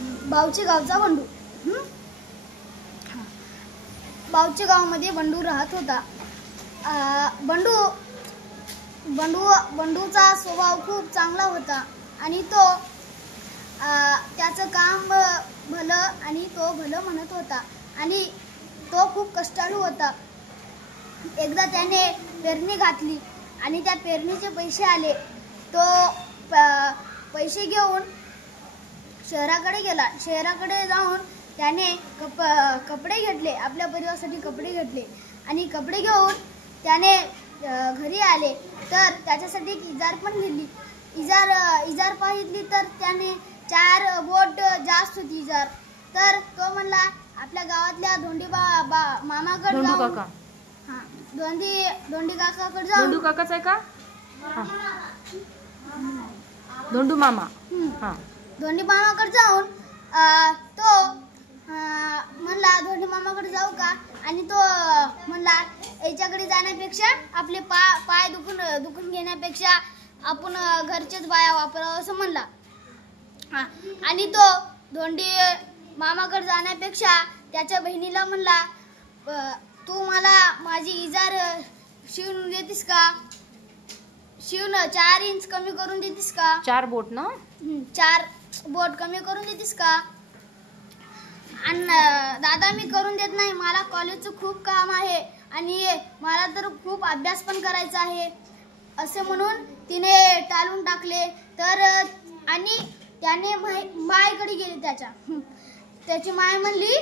बावचे गावचा बंडू. बावचे गावामध्ये बंडू राहत होता. बंडूचा स्वभाव खूप चांगला होता आणि तो त्याचं काम भलं आणि तो भलं म्हणत होता आणि तो खूप कष्टाळू होता. एकदा त्याने पेरणी घातली आणि त्या पेरणीचे पैसे आले. तो पैसे घेऊन शहराकडे गेला. शहराकडे जाऊन त्याने कपडे घेतले, आपल्या परिवारासाठी कपडे घेतले आणि कपडे घेऊन त्याने घरी आले तर त्याच्यासाठी एक इजार पण घेतली. इजार पाहितली तर त्याने 4 बोट जास्त होती इजार. तर तो म्हणला आपल्या गावातल्या धोंडी मामाकडे जाऊन धोंडी काकाकडे जाऊन. धोंडू काकाच आहे का? धोंडू मामा. धोंडी मामाकडे जाऊन तो म्हणला धोंडी मामाकडे जाऊ का? आणि तो म्हणला याच्याकडे जाण्यापेक्षा आपले पाय दुखून घेण्यापेक्षा आपण घरचेच बाया वापरावं असं म्हणला. आणि तो धोंडी मामाकडे जाण्यापेक्षा त्याच्या बहिणीला म्हणला तू मला माझी इजार शिवून देतीस का? 4 इंच कमी करून देतीस का? 4 बोट ना? 4 बोट कमी करून देतीस का? आणि दादा मी करून देत नाही, मला कॉलेजचं खूप काम आहे आणि मला तर खूप अभ्यास पण करायचा आहे असे म्हणून तिने टाळून टाकले. तर आणि त्याने मायकडे गेली. त्याची माय म्हणली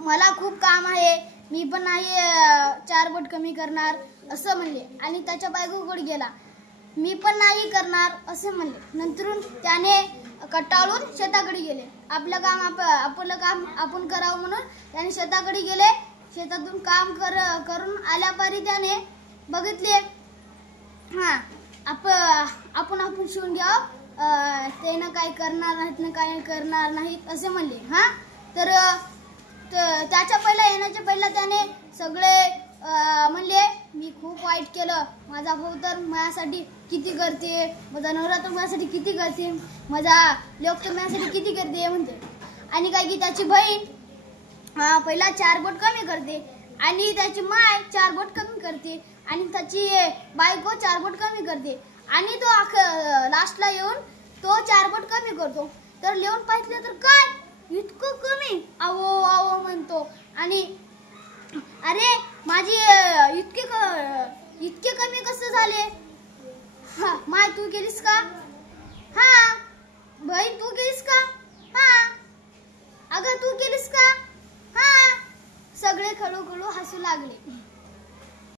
मला खूप काम आहे, मी पण नाही 4 बोट कमी करणार असं म्हणले. आणि त्याच्या बायकोकडे गेला, मी पण नाही करणार असे म्हणले. नंतरून त्याने कटाळून शेताकडे गेले. आपलं काम आपण करावं म्हणून त्याने शेताकडे गेले. शेतातून काम करून आल्यापारी त्याने बघितले आपण शिवून घ्यावं, ते ना काही करणार नाहीत ना काही करणार नाहीत असे म्हणले. तर त्याच्या येण्याच्या पहिला त्याने सगळे म्हणले मी खूप वाईट केलं, माझा भाऊ तर माझ्यासाठी किती करते, माझा नवरा तर माझ्यासाठी किती करते, माझा लोक तर माझ्यासाठी किती करते म्हणते. आणि काय की त्याची बहीण पहिला 4 बोट कमी करते आणि त्याची माय 4 बोट कमी करते आणि त्याची बायको 4 बोट कमी करते आणि तो लास्टला येऊन तो 4 बोट कमी करतो. तर लिहून पाहिलं तर काय इतकं कमी आवो आवो म्हणतो. आणि अरे माझी इतके कमी कसं झाले? माय तू केलीस का? बहीण तू केलीस का? अगं तू केलीस का? सगळे खळू हसू लागले.